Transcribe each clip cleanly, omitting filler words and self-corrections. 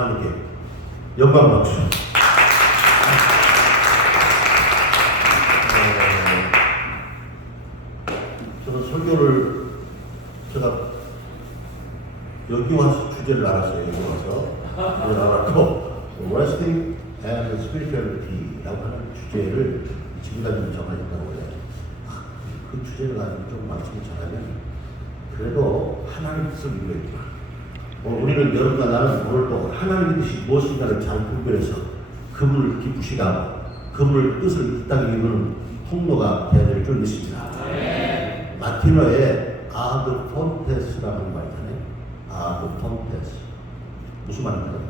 하나님께 영광 박수. 저는 설교를 제가 여기 와서 주제를 알았어요. 여기 와서 주제를 알았고 Resting and Spirituality라고 하는 주제를 지금까지 정하셨다고 해요. 그 주제를 가지고 좀 말씀을 잘하면 그래도 하나님 뜻을 이루겠구나. 우리는 여러분과 나는 오늘 또 하나님의 뜻이 무엇인가를 잘 분별해서 그분을 기쁘시게 하고 그분의 뜻을 이 땅에 이루는 통로가 되어야 될 줄 믿습니다. 라틴어에 아드 폰테스라는 말이 있잖아요. 아드 폰테스. 무슨 말인가요?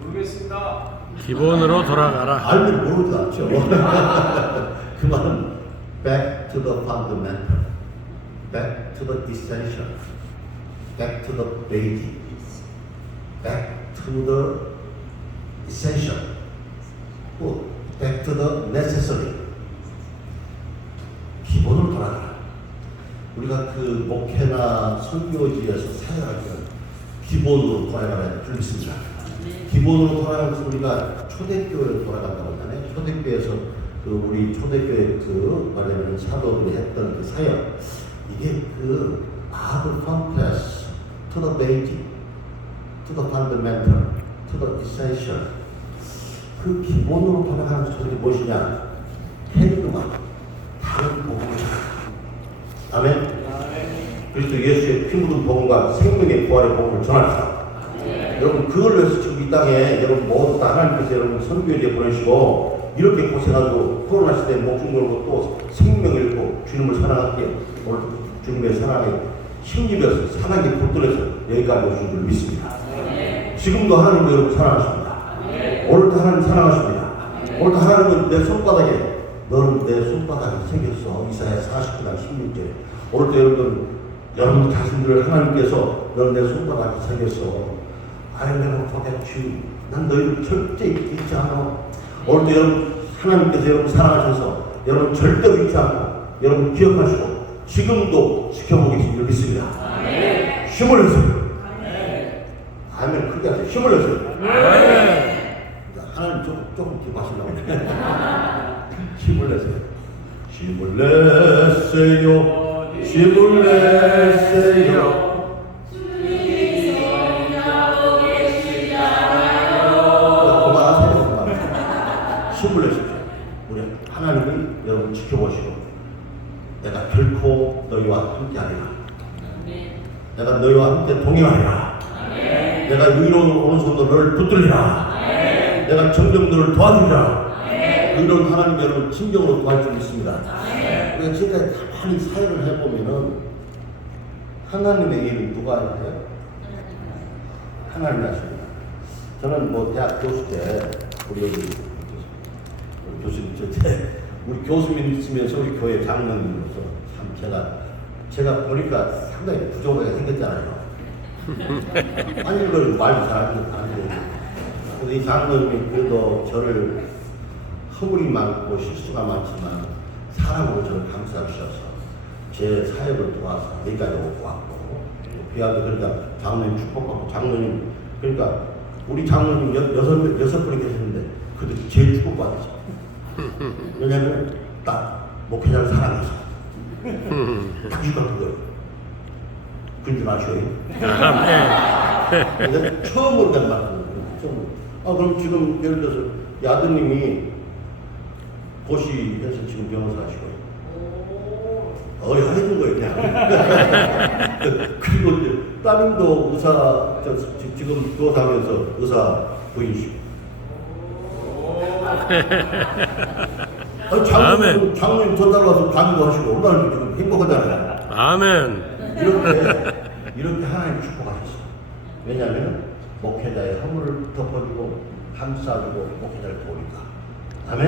모르겠습니다. 기본으로 돌아가라. 알면 모르지 않죠. 그 말은 back to the fundamental, back to the essential, back to the basic, back to the essential, back to the necessary. 기본으로 돌아가라. 우리가 그 목회나 선교지에서 사역하면 기본으로 돌아가야 줄 믿습니다. 기본으로 돌아가면서 우리가 초대교회로 돌아간다고 하잖아요. 초대교회에서 그 우리 초대교회 그 말하자면 사도들이 했던 그 사역, 이게 그 아드 펀테스, to the basic, to the fundamental, to the essential. 그 기본으로 돌아가는 것이 무엇이냐? 캐리그마, 다른 복음을 전하라. 아멘. 그리스도 예수의 피 묻은 복음과 생명의 부활의 복음을 전합시다. 여러분 그걸 위해서 지금 이 땅에 여러분 모두 다 하나님께서 여러분 선교지에 보내시고 이렇게 고생하고 코로나 시대에 목숨 걸고 또 생명 잃고 주님을 사랑하기에 오늘 주님의 사랑에 힘입어서 사랑에 붙들어서 여기까지 오신 줄 믿습니다. 지금도 하나님을 여러분 사랑하십니다. 오늘도 하나님 사랑하십니다. 오늘도 하나님은 내 손바닥에 너는 내 손바닥에 생겼어. 이사야 49장 16절. 오늘도 여러분 자신들을 하나님께서 너는 내 손바닥에 생겼어. I never forget you. 난 너희를 절대 잊지 않아. 오늘도 여러분 하나님께서 여러분 사랑하셔서 여러분 절대 잊지 않고 여러분 기억하시고 지금도 지켜보고 계신 줄 믿습니다. 아멘. 힘을 내세요. 아멘. 크게 하세요. 힘을 내세요. 하나님 조금 기뻐하시려고 힘을 내세요. 힘을 내세요. 힘을 내세요. 힘을 내십시오. 우리 하나님이 여러분 지켜보시고 내가 결코 너희와 함께하리라. 내가 너희와 함께 동행하리라. 내가 의로운 오른손으로 너를 붙들리라. 내가 정정들을 도와주리라. 이런 하나님 여러분 진정으로 도와줄 수 있습니다. 우리가 지금까지 가만히 사역을 해보면은 하나님의 일을 누가 해요? 하나님이 하십니다. 저는 뭐 대학 교수 때 우리 여기 교수님 우리 교수님 있으면서 우리 교회 장로님으로서 참 제가 보니까 상당히 부족하게 생겼잖아요. 아니 그걸 말도 잘안 되고 근데 이 장로님이 그래도 저를 허물이 많고 실수가 많지만 사랑으로 저를 감싸주셔서 제 사역을 도와서 여기까지 오고 왔고 비하도 그러니까 장로님 축복받고 장로님 그러니까 우리 장로님 여섯 분이 계셨는데 그들 제일 축복받았어. 왜냐면 딱 목회자를 사랑해서 딱 이거 그거예요. 그런 줄 아시오요? 근데 처음으로 된 말씀이에요. 그럼 지금 예를 들어서 아드님이 고시해서 지금 변호사 하시고요. 하는 거예요 그냥. 그리고 이제 따님도 의사 지금 교사하면서 의사 부인이시고. 장로님 저 따라와서 강의도 하시고 얼마나 지금 행복하잖아요. 아멘. 이렇게 하나님 축복하셨어요. 왜냐하면 목회자의 허물을 덮어주고 감싸주고 목회자를 도우니까. 아멘.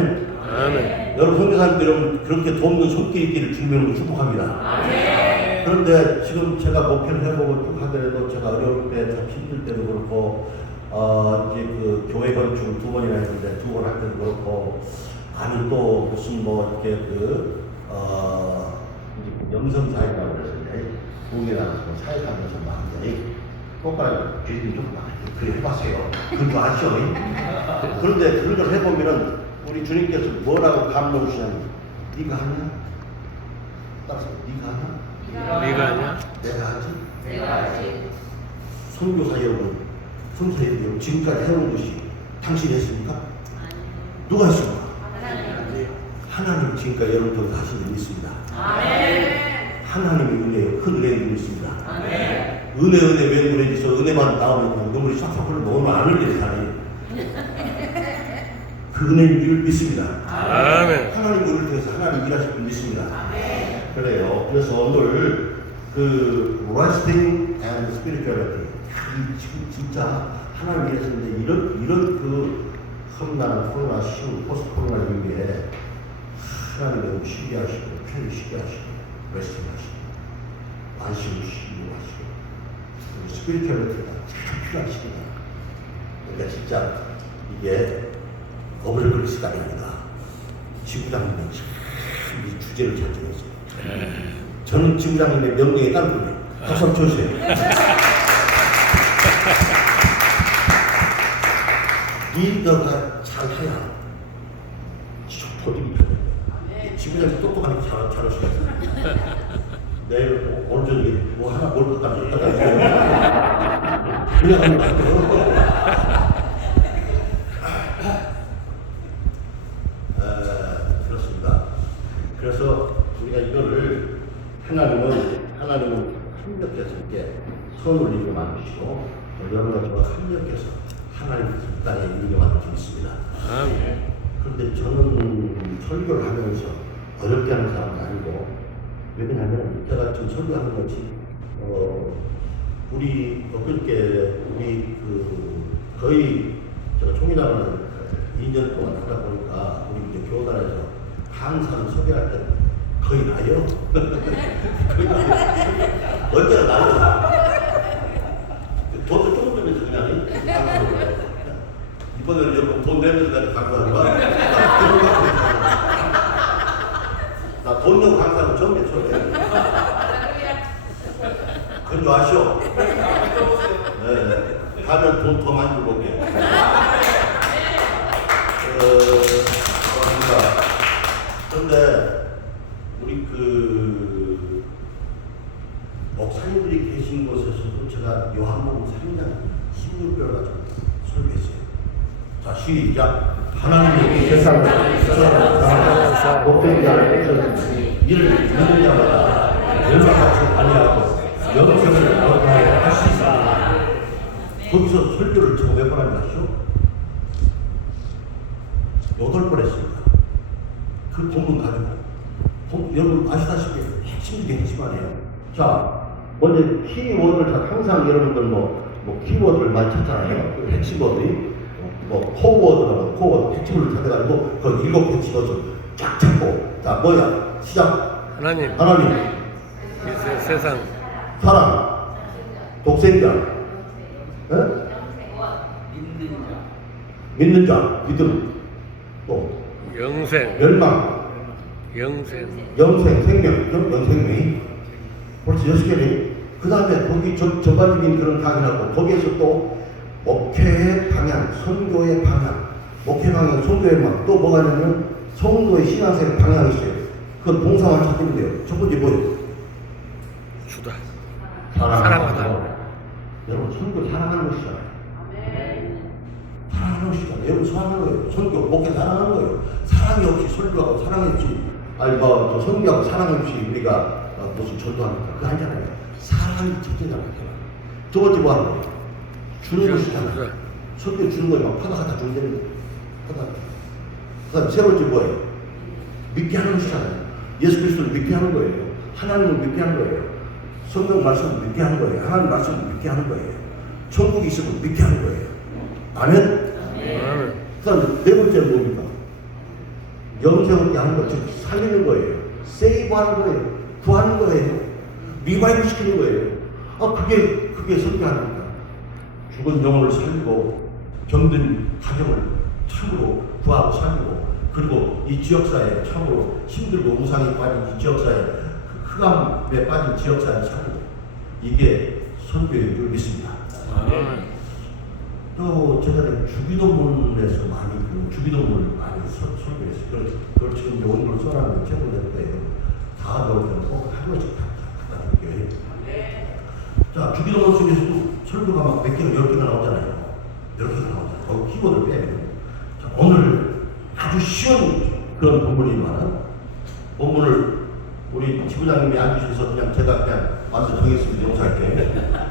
아멘. 여러분 선교사님들은 그렇게 돕는 손길이 있기를 주님으로 축복합니다. 아멘. 그런데 지금 제가 목회를 해보고 쭉 하더라도 제가 어려울 때 참 힘들 때도 그렇고 이제 그 교회 건축을 2번이나 했는데 2번 할 때도 그렇고 아니 또 무슨 뭐 이렇게 영성사회라고 그래서 부흥이나 사회하면서 막 똑바로 주인님 좀 그래 해봤어요. 그거 아시죠? 그런데 그런 걸 해보면은 우리 주님께서 뭐라고 감동 주시냐면 네가 하냐? 따라서 네가 하냐? 네가 아니야? 내가 하지? 선교사 여러분, 선교사 여러분 지금까지 해온 것이 당신이 했습니까? 누가 했습니까? 하나님 지금까지 여러분 통해서 하신 일이 있습니다. 하나님의 은혜요, 큰 은혜를 있습니다. 은혜 맹물에서 은혜만 나오면 눈물이 싹싹 흘러 너무 안 흘리는 사람이 그 은혜를 믿습니다. 아멘. 하나님 우리를 통해서 하나님 일하실 줄 믿습니다. 그래요. 그래서 오늘 그 resting and spirituality 지금 진짜 하나님 일하시는데 이런 그 험난한 코로나 시후 포스트 코로나 이후에 하나님 너무 쉬게 하시고 편히 쉬게 하시고 resting 하시고 안심을 쉬고 하시고 스피리추얼리티가 참 필요한 시기다. 그러니까 진짜 이게 어버이 그릴 시간이 아니다. 지부장님이 참 이 주제를 잘 정했어요. 저는 지부장님의 명령에 따르거든요. 박수 한번 쳐주세요. 리더가 잘해야 조직이 편해요. 지부장님 똑똑하니까 잘하시겠어요. 내일 오늘 저녁에 뭐 하나 뭘 것 같다 그냥 하면 안 돼요. 그렇습니다. 그래서 우리가 이거를 하나님은 협력해서 이렇게 손 올리게 만드시고 여러분과 협력해서 하나님 이 땅에 이루게 만들고 있습니다. 아멘. 그런데 저는 설교를 하면서 어렵게 하는 사람은 아니고 왜냐하면 제가 지금 설교하는 것이 우리 엊그저께 우리 그 거의 제가 총회장을 2년 동안 하다 보니까 우리 이제 교단에서 강사를 소개할 때 거의 나요. 거의 나요. 언제나 나요. 돈도 조금 내면서 그냥 이번에는 여러분 돈 내면서 내가 강사하는 거야. 나 돈 내고 강사하는 처음에. 그런 거 아시오? 네. 가면 돈 더 많이 들고 올게. 그런데 우리 그 목사님들이 계신 곳에서도 제가 요한복음 3장 16절을 가지고 설교했어요. 자, 시작. 하나님이 세상을 사랑하사 목된 자를 주셨으니 이를 믿는 자마다 멸망하지 아니하고 영생을 얻어야 할 수 있습니다. 거기서 설교를 제가 몇 번 하는 거 아시죠? 8번 했습니다. 그 본문 가지고. 여러분 아시다시피 핵심 중에 핵심 아니에요. 자, 먼저 키워드를 항상 여러분들 뭐 키워드를 많이 찾잖아요. 그 핵심워드들이 코워드 핵심을 찾아가지고 그 7개 집어서 쫙 찾고. 자, 뭐야? 시작. 하나님. 하나님. 세상. 사랑. 독생자. 믿는 자. 믿음. 또 영생. 멸망. 영생. 생명. 영생명이 벌써 6개네. 그 다음에 거기 전반적인 그런 강의하고 거기에서 또 목회의 방향, 선교의 방향, 목회 방향, 선교의 방향, 또 뭐가 있냐면 성도의 신앙생활 방향이 있어요. 그건 동사만 찾으면 돼요. 첫 번째 뭐예요? 주다. 사랑하다. 여러분 선교 사랑하는 것이잖아요. 사랑하는 것이잖아요. 여러분 사랑하는 거예요. 선교, 목회 사랑하는 거예요. 사랑이 없이 선교하고 사랑이 없이 선교하고 사랑이 없이 우리가 무슨 전도합니까? 그거 아니잖아요. 사랑이 첫째잖아요. 두 번째 뭐 하는 거예요? 주는 것이잖아요. 선교 주는 거예요. 막 파닥하다 주는 데는 파닥. 그 다음 세 번째 뭐예요? 믿게 하는 것이잖아요. 예수 그리스도를 믿게 하는 거예요. 하나님을 믿게 하는 거예요. 성경 말씀을 믿게 하는 거예요. 하나님 말씀을 믿게 하는 거예요. 천국이 있으면 믿게 하는 거예요. 아멘? 아멘. 그 다음 네 번째는 뭡니까? 영생하게 하는 거, 즉 살리는 거예요. 세이브하는 거예요. 구하는 거예요. 리바이브 시키는 거예요. 그게 선교하는 겁니다. 죽은 영혼을 살리고 병든 가정을 참으로 구하고 살리고, 그리고 이 지역사회 참으로 힘들고 우상에 빠진 이 지역사회, 흑암에 빠진 지역사회를 살리고, 이게 선교의 줄 믿습니다. 또 제가 주기도문에서 많이 주기도문을 많이 설교했어요. 그걸 지금 이제 원고를 써놨는데 제가 거예요. 다음 올 때는 꼭 한 번씩 갖다 드릴게요. 자, 주기도문 속에서도 설교가 막 몇 개가 10개가 나오잖아요. 10개가 나오잖아요. 거기 키보드를 빼면. 자, 오늘 아주 쉬운 그런 본문이지만 본문을 우리 지부장님이 앉으셔서 제가 완전 정했습니다. 용서할게요.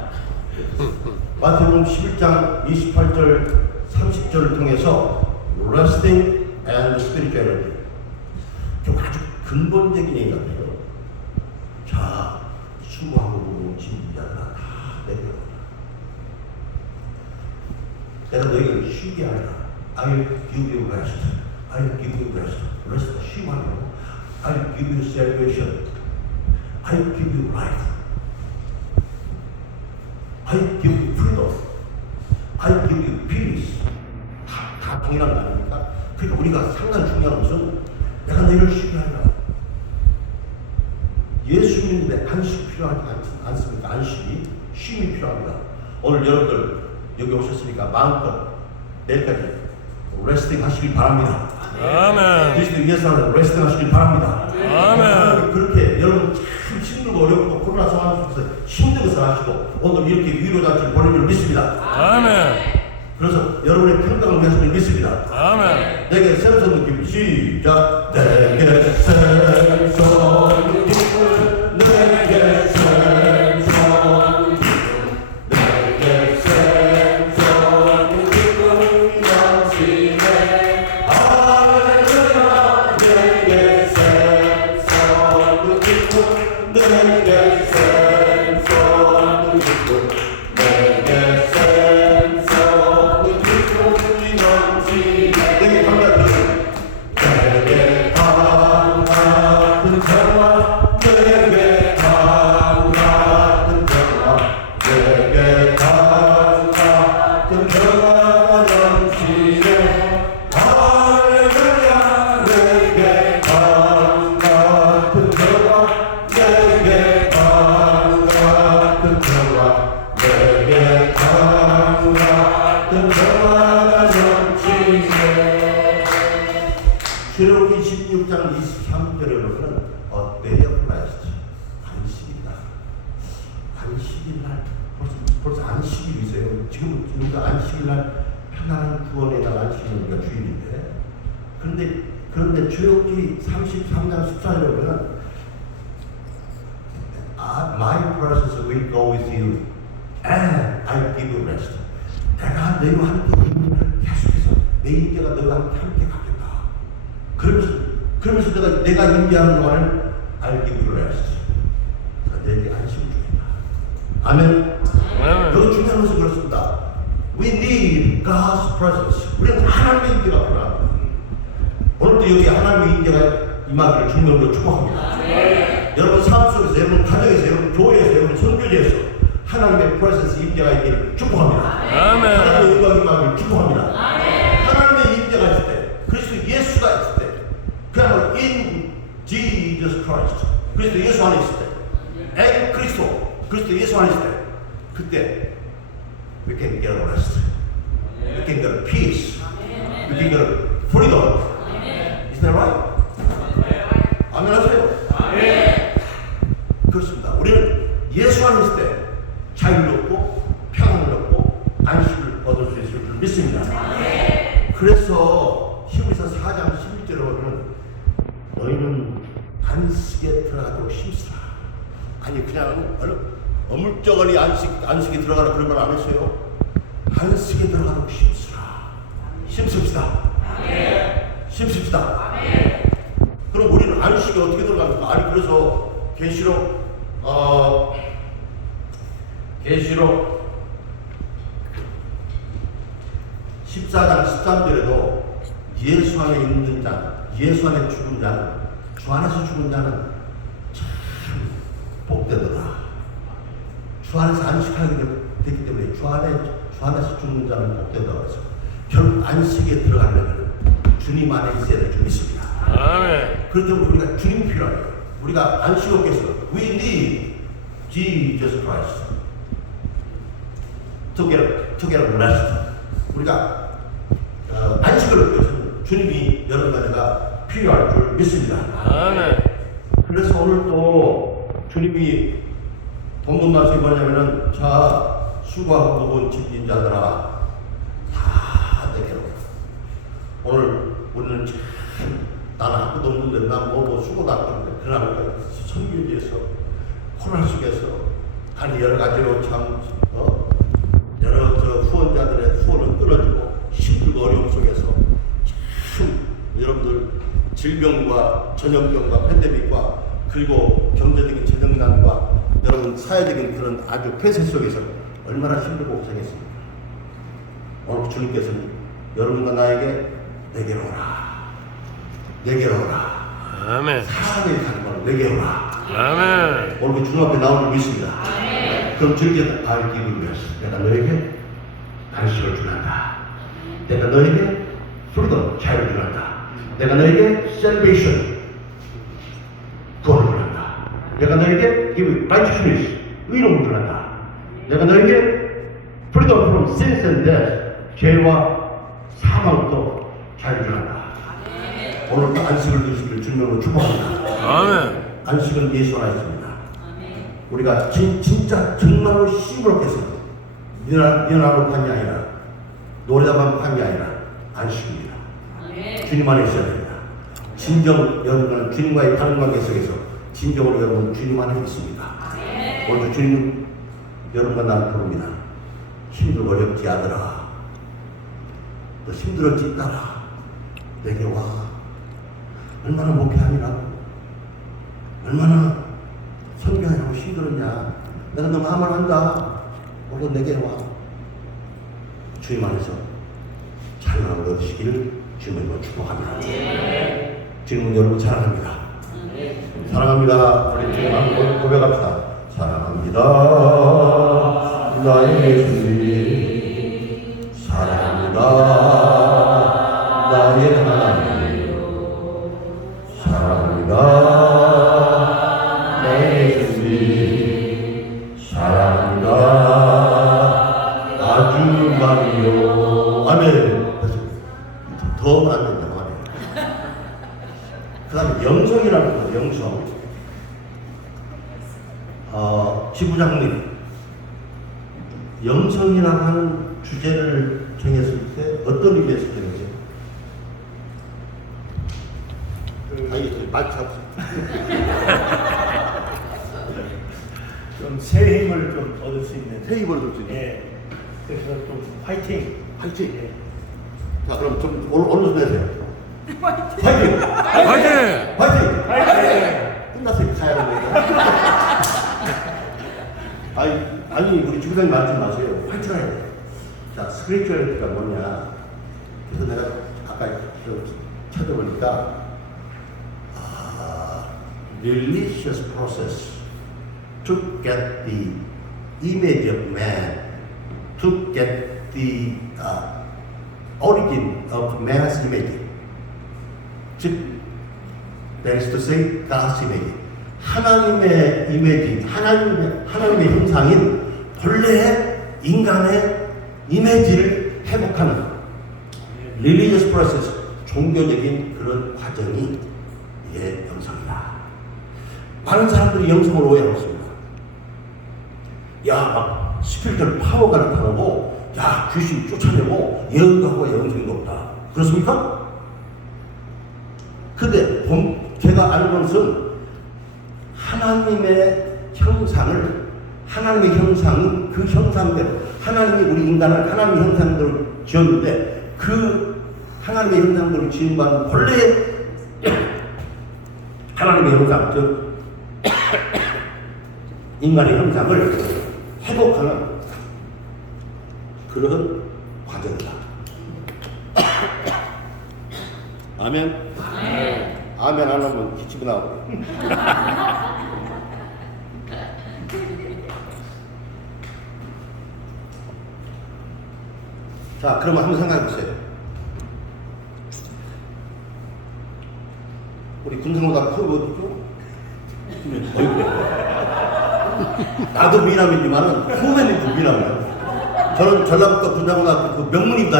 마태복음 11장 28절 30절을 통해서 Resting and Spirituality 아주 근본적인 얘기 같아요. 자, 수고하고 진부자들아 다 내가 너희를 쉬게 하리라. I'll give you rest. I'll give you rest. Rest 쉬게 하리라. I'll give you salvation. I'll give you life. I give you freedom. I give you peace. 다 동일한 거 아닙니까? 그러니까 우리가 상당히 중요한 것은 내가 너희를 쉬게 하리라. 예수 믿는데 안식이 필요하지 않습니까? 안식이, 쉼이 필요합니다. 오늘 여러분들 여기 오셨으니까 마음껏 내일까지 레스팅 하시길 바랍니다. 아멘. 그리스도 예수 안에서 레스팅 하시길 바랍니다. 아멘. 그렇게 여러분 참 힘들고 어렵고 코로나 상황 속에서 힘든 것을 하시고 오늘 이렇게 위로잔치를 보낸 줄 믿습니다. 아멘. 그래서 여러분의 평강을 위해서 믿습니다. 아멘. 내게 생선 느낌 시작. 내게 생선 느낌을 내게 생선 내게 생선 느낌을 당신의 할렐루야. 내게 생선 느낌을 내게 생선 느낌을 내게 생선 느낌을 당신의 내게 감사드립니다. 내게 강 같은 평화 내게 강 같은 평화 내게 강 같은 평화가 넘치네. 할렐루야. 내게 강 같은 평화 내게 강 같은 평화 내게 강 같은 평화가 넘치네. 출애굽기 16장 23절에 보면 day of rest, 안식일날, 안식일날 벌써 안식일이세요. 지금 우리가 안식일날 편안한 구원의 날 안식일은 우리가 주일인데 그런데 출애굽기 33장 14절에 보면 My presence will go with you and I give you rest. 내가 너희와 함께 있는 계속해서 내 인계가 너희와 함께 가겠다. 그러면서 내가 인계하는 동안을 I'll give you rest. 내게 안식을 주겠다. 아멘. 여기 중요한 것은 그렇습니다. We need God's presence. 우리는 하나님의 인계가 필요합니다. 오늘도 여기 하나님의 인계가 임하기를 주님으로 축복합니다. 여러분 삶 속에서, 여러분 가정에서, 여러분 교회에서, 여러분 선교지에서 하나님의 프레센스 임재가 있기를 축복합니다. 하나님의 영광이 임하기를 축복합니다. 하나님의 임재가 있을 때, 그리스도 예수가 있을 때, 그야말로 in Jesus Christ, 그리스도 예수 안에 있을 때, and 그리스도 예수 안에 있을 때, 그때 we can get rest, we can get peace, we can get freedom. Isn't that right? 아멘 하세요. 그렇습니다. 우리는 예수 안에 있을 때 자유를 얻고 평안을 얻고 안식을 얻을 수 있을 줄 믿습니다. 그래서 히브리서 4장 11절에 보면 너희는 안식에 들어가도록 힘쓰라. 아니 그냥 어물쩍하니 안식에 들어가라 그런 말 안 했어요. 안식에 들어가도록 힘쓰라. 힘씁시다. 힘씁시다. 그럼 우리는 안식에 어떻게 들어갑니까? 아니 그래서 계시록 14장 13절에도 예수 안에 있는 자, 예수 안에 죽은 자는, 주 안에서 죽은 자는 참 복되도다. 주 안에서 안식하게 됐기 때문에 주 안에서 죽는 자는 복되도다. 그래서 결국 안식에 들어가려면 주님 안에 있어야 될 줄 믿습니다. 아멘. 그렇기 때문에 우리가 주님이 필요해요. 우리가 안식 얻기 위해서 We need Jesus Christ. together rest. 우리가 안식을 위해서는 주님이 여러분과 필요할 줄 믿습니다. 아멘. 그래서 오늘 또 주님이 본문 말씀이 뭐냐면은 자 수고하고 무거운 짐진 자들아 다 내게로. 오늘 우리는 참 나는 아무도 없는데 난 뭐 수고도 안 하는데 그러나 선교지에서 코로나 속에서 아니 여러 가지로 참 여러 후원자들의 후원은 끊어지고 힘들고 어려움 속에서 참 여러분들 질병과 전염병과 팬데믹과 그리고 경제적인 재정난과 여러분 사회적인 그런 아주 폐쇄 속에서 얼마나 힘들고 고생했습니까? 오늘 주님께서는 여러분과 나에게 내게로 오라. 내게로 오라. 아멘. 사람이 가는 걸 내게 오라. 아멘. 오늘 주님 앞에 나오는 거 있습니다. 그럼 주님께서 알기를 위해서 내가 너에게 안식을 주란다. 내가 너에게 freedom, 자유를 주란다. 내가 너에게 salvation, 구원을 주란다. 내가 너에게 give righteousness, 의로움을 주란다. 내가 너에게 freedom from sins and death, 죄와 사망부터 자유를 주란다. 오늘 또 안식을 주시길 주님으로 축복합니다. 아멘. 안식은 예수 안에 있습니다. 우리가 진짜 정말로 시무룩해서 연합을 판 게 아니라 노래다만 판 게 아니라 안식입니다. 주님 안에 있어야 됩니다. 진정 여러분은 주님과의 다른 관계 속에서 진정으로 여러분 주님 안에 있습니다. 오늘 주님 여러분과 나를 부릅니다. 힘들고 어렵지 않으라. 너 힘들었지 따라 내게 와. 얼마나 목회하느라고 얼마나 선교하냐고 힘들었냐. 내가 너무 하만한다. 오늘 내게 와. 주님 안에서 찬양을 얻으시기를 주님으로 축복합니다. 주님은 여러분 사랑합니다. 사랑합니다. 우리 주님 한번 고백합시다. 사랑합니다. 나의 예수님. 사랑합니다. 나의 하나님. 사랑합니다. 나의 예수님. 사랑합니다. 아주 많이요. 아멘. 더 많은데 말이에요. 그 다음에 영성이라는 거, 영성. 지부장님, 영성이라고 하는 주제를 정했을 때 어떤 의미에서 정했어요? 아니, 말 잡수. 좀 새 힘을 좀 얻을 수 있는. 새 힘을 얻을 수 있는. 예. 그래서 좀 화이팅. 화이팅. 예. 자, 그럼 좀 오늘 좀 내세요. 화이팅! 화이팅! 화이팅! 화이팅! 끝났으니까 가야 됩니다. 아니, 우리 주부장님 말씀 마세요. 화이팅 해야 돼. 자, 스피리추얼리티가 뭐냐. 그래서 내가 아까 찾아보니까, religious process to get the image of man, to get the origin of man's image. 즉, that is to say, God's image. 하나님의 이미지, 하나님의 형상인 본래의 인간의 이미지를 회복하는 religious process, 종교적인 그런 과정이 이게 영성이다. 많은 사람들이 영성을 오해하고 있습니다. 야, 막 스피리추얼 파워가 나타나고, 야, 귀신 쫓아내고 예언하고 영성이 높다. 그렇습니까? 근데 제가 아는 것은 하나님의 형상을, 하나님의 형상은 그 형상대로, 하나님이 우리 인간을 하나님의 형상대로 지었는데, 그 하나님의 형상대로 지은바는 본래 하나님의 형상, 즉 인간의 형상을 회복하는 그런 과정이다. 아멘. 아멘 안 하면 기침이 나오고. 자, 그러면 한번 생각해 보세요. 우리 군상보다 크고 어디죠? 나도 미남이지만은 후배님도 미남이야. 저는 전라북도 분당고등학교 그 명문입니다.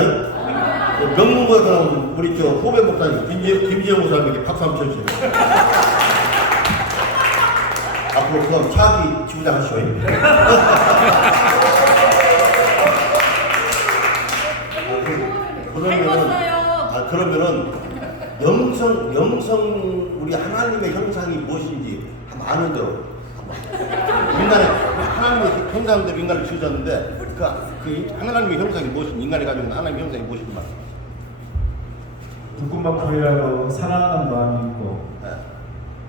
명문고등학교 나온 우리 저 후배 목사님 김지영 목사님에게 박수 한번 쳐주세요. 앞으로 그럼 차기 지부장 하시오. 그러면은 영성 우리 하나님의 형상이 무엇인지 한번 아는 대로 한번 인간의 하나님의 형상대로 인간을 지으셨는데 그 하나님의 형상이 무엇인지 인간이 가지고 있는 하나님의 형상이 무엇인지 말. 불꽃만큼이라도 사랑하는 마음이 있고 네.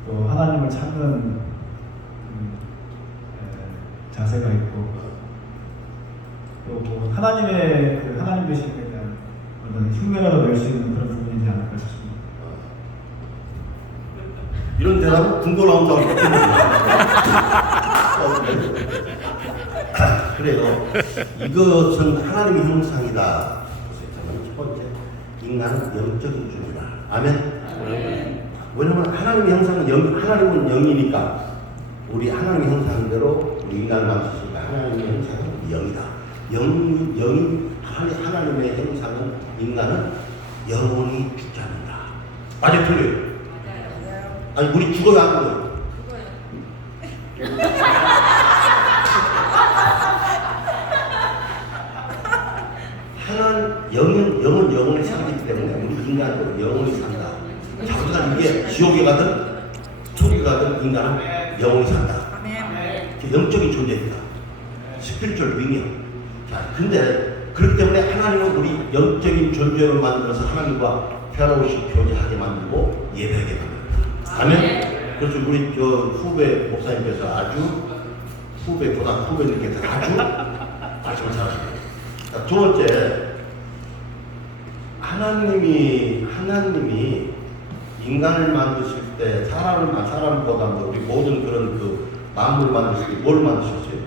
또 하나님을 찾는 자세가 있고 또 하나님의 그 하나님 되심에 대한 어떤 흉내라도 낼 수 있는 그런 부분이지 않을까 싶습니다. 이런 대답은 군고 나온다고 그래요. 이것은 하나님의 형상이다. 첫 번째, 인간은 영적인 존재다. 아멘. 왜냐하면 하나님의 형상은 하나님은 영이니까 우리 하나님의 형상대로 우리 인간을 만드시니까 하나님의 형상은 영이다. 영인 하나님의 형상은 인간은 영원히 죽지 않는다. 맞아요, 틀려요? 아니 우리 죽어야 안 죽어요? 영은 영원히 살기 때문에 우리 인간도 영원히 산다. 자꾸가 이게 지옥에 가든 천국에 가든 인간은 영원히 산다. 영적인 존재입니다. 스피리추얼 윙이요. 자, 근데 그렇기 때문에 하나님은 우리 영적인 존재로 만들어서 하나님과 평화로이 교제하게 만들고 예배하게 만듭니다. 아멘. 그래서 우리 저 후배 목사님께서 아주 고등 후배님께서 아주 말씀을 잘하십니다. 자, 두 번째, 하나님이 인간을 만드실 때 사람보다 우리 모든 그런 그 만물을 만드실 때 뭘 만드셨어요?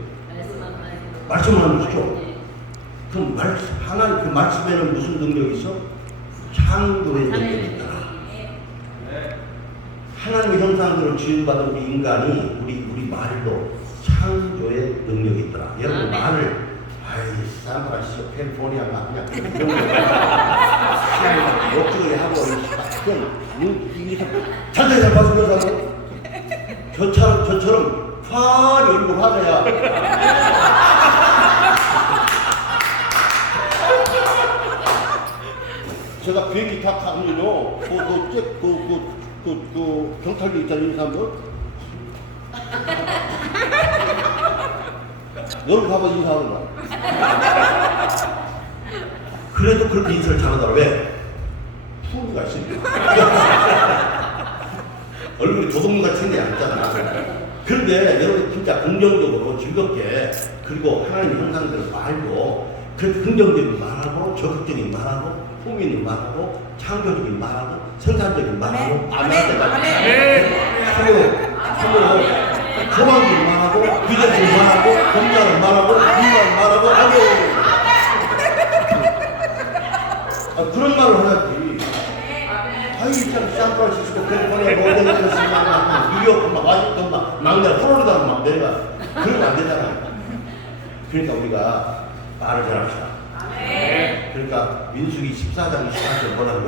말씀을 만드셨죠? 그럼 하나님 그 말씀에는 무슨 능력이 있어? 창조의 능력이 있다. 하나님의 형상대로 지음받은 우리 인간이 우리 말도 창조의 능력이 있더라. 여러분 말을 샌프란시스코 캘리포니아가 그냥 욕지거리 하고 그냥 이렇게 잔잔히 잘 봤으면서 저처럼 환히 얼굴 하자야. 제가 비행기 다 가면요 그 경찰들 있잖아요, 이 사람들. 여기 가봐 인사하는 거야. 그래도 그렇게 인사를 잘하더라. 왜? 품위가 있으니까. 얼굴이 도둑놈같이 생기지 않잖아. 그런데 여러분 진짜 긍정적으로 즐겁게 그리고 하나님 형상대로 말고 그렇게 긍정적인 말하고 적극적인 말하고 품위 있는 말하고 창조적인 말하고 생산적인 말하고 아멘. 그리고 소망적인 말하고 비전적인 말하고 겸손한 말하고 비유한 말하고 아멘. 그런 말을 해야지. 아이 참 샌프란시스코 캘리포니아 모델에서 뉴욕 막 와싱턴 막 막내 플로리다 막 내려가 그러면 안 되잖아. 그러니까 우리가 말을 잘합시다. 그러니까 민수기 14장 24절 뭐라고요?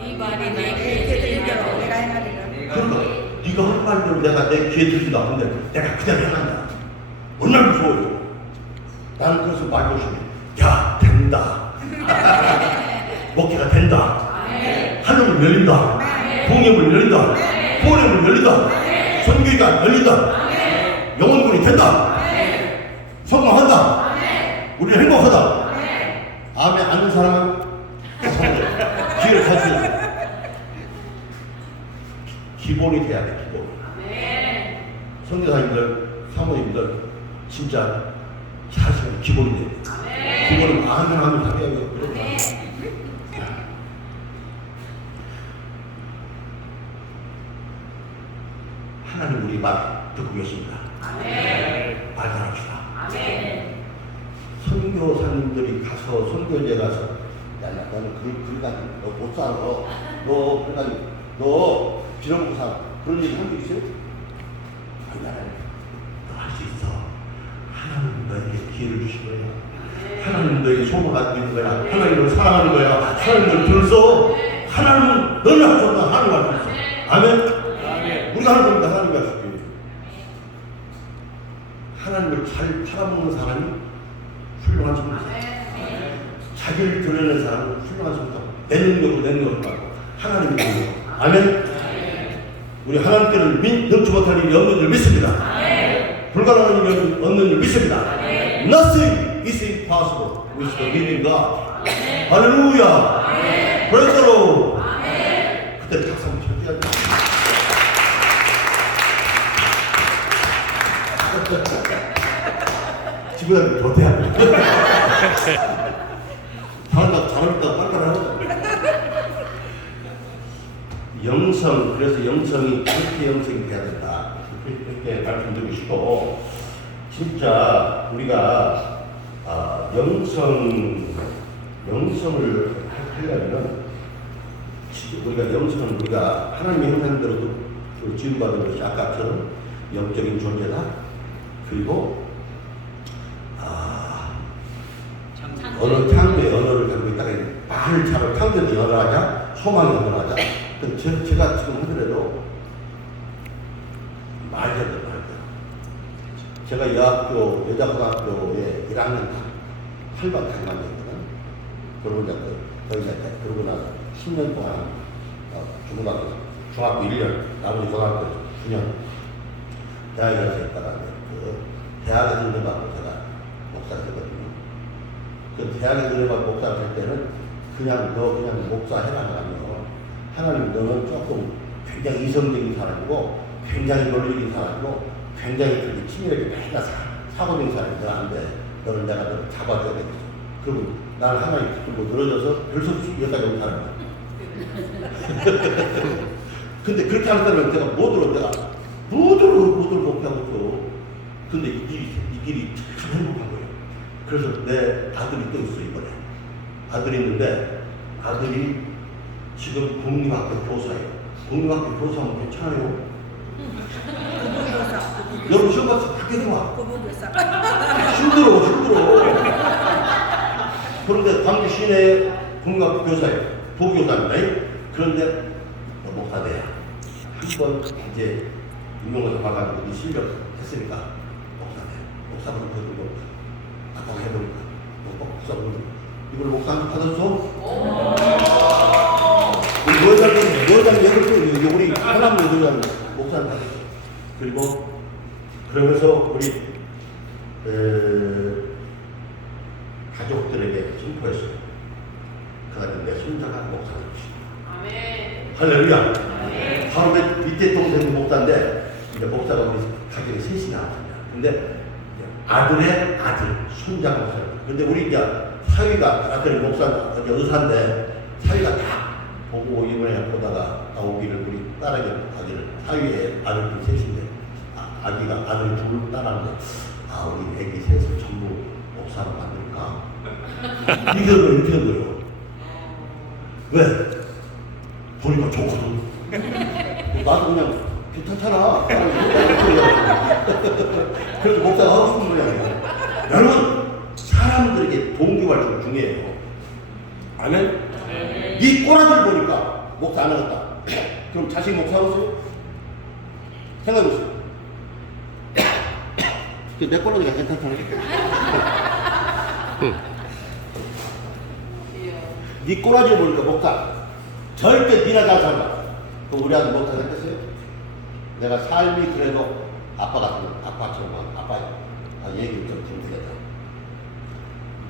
이 말이 내게 들리도록 내가 행하리라. 그러니까 네가 한 말대로 내가 내 귀에 들리지도 않는데 내가 그대로 행한다. 얼마나 무서워요. 나는 그래서 말 조심해. 야 된다. 먹기가 된다. 하늘을 열린다. 동해물 열린다. 보냄을 열린다. 선교가 열린다. 영혼군이 된다. 성공한다. 우리 행복하다. 아멘 아는 사람은 기회를 가지고 기본이 돼야 돼. 기본. 선교사님들, 사모님들 진짜 사실 기본이 돼. 기본은 아멘 하면 다 돼요. 하나님 우리 말 듣고 계십니다. 말 잘합시다. 선교사님들이 가서 선교제 가서 야 너는 글 가지고 너 못 살아. 너 글 가지고 너 비록 살아. 그런 얘기 한 적 있어요? 아니 너 할 수 있어. 하나님 너에게 기회를 주신 거야. 하나님 너에게 소망을 갖고 있는 거야. 하나님을 사랑하는 거야. 하나님을 들어서 하나님은 너를 할 수 없다. 하나님을 할 수 있어. 아멘. 우리가 하는 겁니다. 하나님이 할 수 있게. 하나님을 잘 팔아먹는 사람이 훌륭한 성도다. 자기를 드러내는 사람은 훌륭한 성도다. 내 능력으로 말고 하나님이 능력. 아멘. 우리 하나님께는 넘지 못할 일이 없는 줄 믿습니다. 불가능한 일이 없는 줄 믿습니다. Nothing is impossible with the living God. 할렐루야. Praise the Lord. 그때 박수 한번 쳐줘야지. 지구단이 더 돼야 돼. 잘한다, 빨간하고. 영성, 그래서 영성이 그렇게 영성이 돼야 된다. 그렇게 말씀드리고 싶고, 진짜 우리가 영성을 하려면 우리가 영성은 우리가 하나님의 형상대로도 지음받은 것이 아까처럼 영적인 존재다. 그리고 언어 창조의 언어를 가지고 있다가 말을 잘 창조의 언어를 하자, 소망의 언어를 하자. 근데 제가 지금 하더라도 말이 안 돼. 제가 여학교, 여자고등학교에 1학년 8반 강남이었거든. 그러고 이제 그러고 나서 10년 동안 중학교 1년, 나머지 고등학교 9년 대학에 가서 있다가 대학에서 은혜 받고 제가 목사를 했거든요. 그 대학에서 은혜 받고 목사를 할 때는 그냥 목사 해라 하면 하나님 너는 조금 굉장히 이성적인 사람이고 굉장히 논리적인 사람이고 굉장히 그렇게 치밀하게 맨날 사고적인 사람이 안 돼. 너를 내가 너를 잡아줘야 되겠어. 그리고 난 하나님 뭐 늘어져서 별 수 없이 여기까지 온 사람이야. 근데 그렇게 하는 사람은 내가 못 들어. 못 하고 있어. 근데 이 길이 참 행복한 거예요. 그래서 내 아들이 또 있어, 이번에. 아들이 있는데, 아들이 지금 공립학교 교사예요. 공립학교 교사하면 괜찮아요. 여러분 시험 봐서 다 깨져와. 힘들어. 그런데 광주 시내 공립학교 교사예요. 도교사입니다. 그런데 목사 돼야. 한번 이제 임용고사 봐가지고 이 실력 했으니까 목사 돼. 목사분 그거 아빠가 해보니까 목사분 이걸 목사한테 받았어? 여자는 여자는 우리 하나님 여자는 목사한테 받았어. 그리고 그러면서 우리 가족들에게 선포했어요. 그다음에 내 손자가 목사였지. 할렐루야. 바로 내 밑에 동생이 목사인데 이제 목사가 우리 가족이 셋이 나왔습니다. 근데 아들의 아들, 손자가 목사예요. 근데 우리 이제 사위가 아들이 목사, 의사인데 사위가 다 보고 이번에 보다가 오기를 우리 딸에게 아기를 사위의 아들들 셋인데 아기가 아들이 둘 딸한테 우리 애기 셋을 전부 목사로 만들까? 이렇게 된 거예요. 왜? 보니까 좋거든. 나도 그냥 괜찮잖아. 그래서 목사가 하고 싶은 거예요. 여러분, 사람들에게 동기가 중요해요. 아멘? 네 꼬라지를 보니까 목사 안 하겠다. 그럼 자식이 목사하겠어요? 생각해보세요. 내 꼬라지가 괜찮잖아. 네 꼬라지를 보니까 목사. 절대 니나 잘 살아. 그럼 우리 아들 목사 됐겠어요? 내가 삶이 그래도 아빠 같은 아빠처럼 아빠 얘기를 좀 듣는다.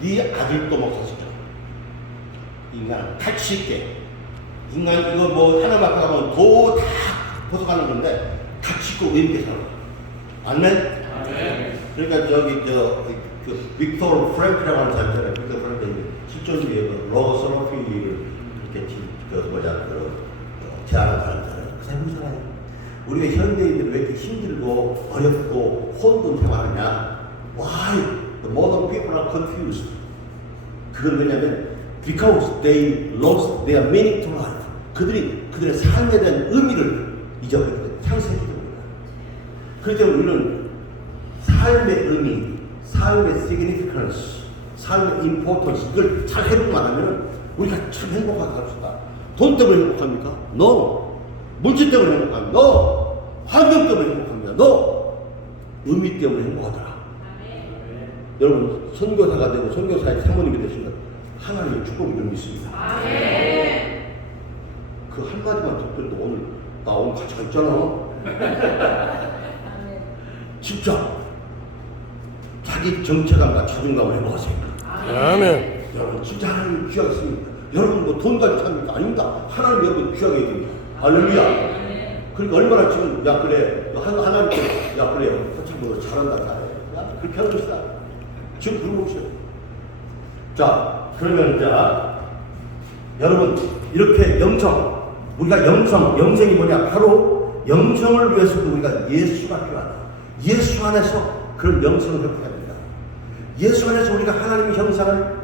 네 아들도 목사 시켜. 인간은 가치 있게. 인간 이거 뭐 하나만 앞에 가면 도 다 벗어가는 건데 가치 있고 의미 있게 살아. 아멘? 그러니까 그 빅토르 프랭크라고 하는 사람 있잖아요. 빅토르 프랭크 실존주의의 로거 서러피를 이렇게 제안한 사람 있잖아요. 그 사람이 이상해요. 우리가 현대인들은 왜 이렇게 힘들고 어렵고 혼돈 생활하냐? Why? The modern people are confused. 그건 왜냐면 because they lost their meaning to life. 그들의 삶에 대한 의미를 잊어버렸거든요. 상승했기 때문에. 그렇기 때문에 우리는 삶의 의미, 삶의 significance, 삶의 임포턴스 이걸 잘 해보고만 하면 우리가 참 행복하게 갑시다. 돈 때문에 행복합니까? No. 물질 때문에 행복합니다. No. 환경 때문에 행복합니다. No. 의미 때문에 행복하더라. 여러분 선교사가 되고 선교사의 사모님이 되시면 하나님의 축복을 좀 믿습니다. 그 한마디만 듣더라도 오늘 나 오늘 같이 가 있잖아. 진짜 자기 정체감과 자존감을 회복하세요. 아멘. 여러분 진짜 하나님 귀하게 씁니다. 여러분 뭐 돈 가지고 삽니까? 아닙니다. 하나님 여러분 귀하게 해줍니다. 할렐루야. 그러니까 얼마나 지금 야 그래 하나님께 야 그래 허창모도 잘한다 잘해. 야 그렇게 하는 것이다. 지금 그러고 있어요. 자 그러면 자 여러분 이렇게 영성 우리가 영생이 뭐냐 바로 영성을 위해서도 우리가 예수가 필요하다. 예수 안에서 그런 영성을 회복해야 됩니다. 예수 안에서 우리가 하나님의 형상을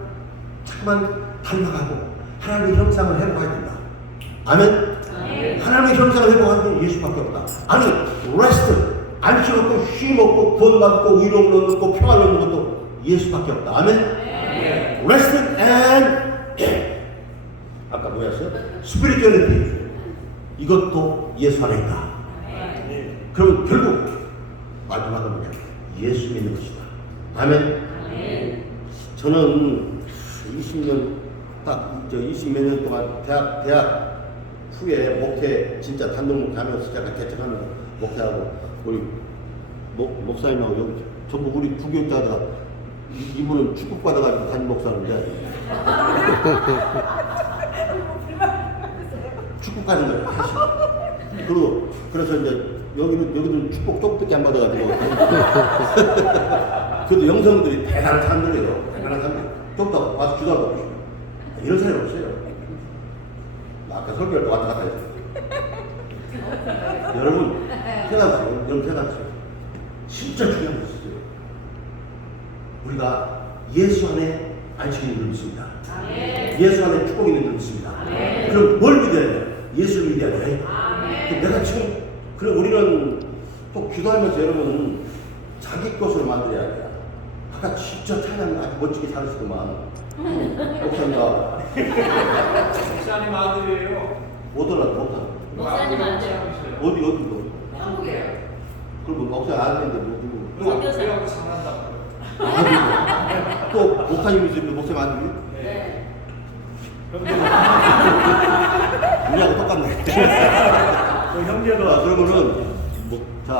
자꾸만 닮아가고 하나님의 형상을 회복해야 된다. 아멘. 하나님의 형상을 회복하는 게 예수밖에 없다. 아니 레스트 안식 없고 쉼 없고 구원 받고 위로를 얻고 평안을 얻는 것도 예수밖에 없다. 아멘. 레스트 앤 아까 뭐였어요? 스피리추얼리티 이것도 예수 안에 있다. 그럼 결국 마지막은 뭐냐? 예수 믿는 것이다. 아멘. 저는 20년 딱 20몇 년 동안 대학 후에 목회 진짜 단독 목회하면서 제가 개척하면서 목회하고 우리 목사님하고 여기 전부 우리 부교육자다. 이분은 축복 받아가지고 담임 목사인데 축복 가는 거예요. 사실. 그리고 그래서 이제 여기는 축복 조금밖에 안 받아가지고 그래도 영성들이 대단한 사람들이에요. 대단한 사람들. 좀 더 와서 주도하고 싶어요. 이런 사람이 없어요. 아까 설교할 때 왔다 갔다 했어요. 여러분 생각하세요. 여러분 생각하세요. 진짜 중요한 것이죠. 우리가 예수 안에 안식이 있는 줄 믿습니다. 예수 안에 축복이 있는 줄 믿습니다. 그럼 뭘 믿어야 돼요? 예수를 믿어야 돼요. 내가 지금 그럼 우리는 또 기도하면서 여러분 자기 것으로 만들어야 돼요. 아까 진짜 찬양 아주 멋지게 잘하시더만 목사님과 목사님 아들이에요. 오더라 못하 목사님 아들. 어디 한국이에요. 그리고 목사 아들인데 누구 선교사. 그래갖고 잘한다. 또 목사님이 있으면 목사님 아들이 네. 우리하고 똑같네. 그 형제도 그러면은 자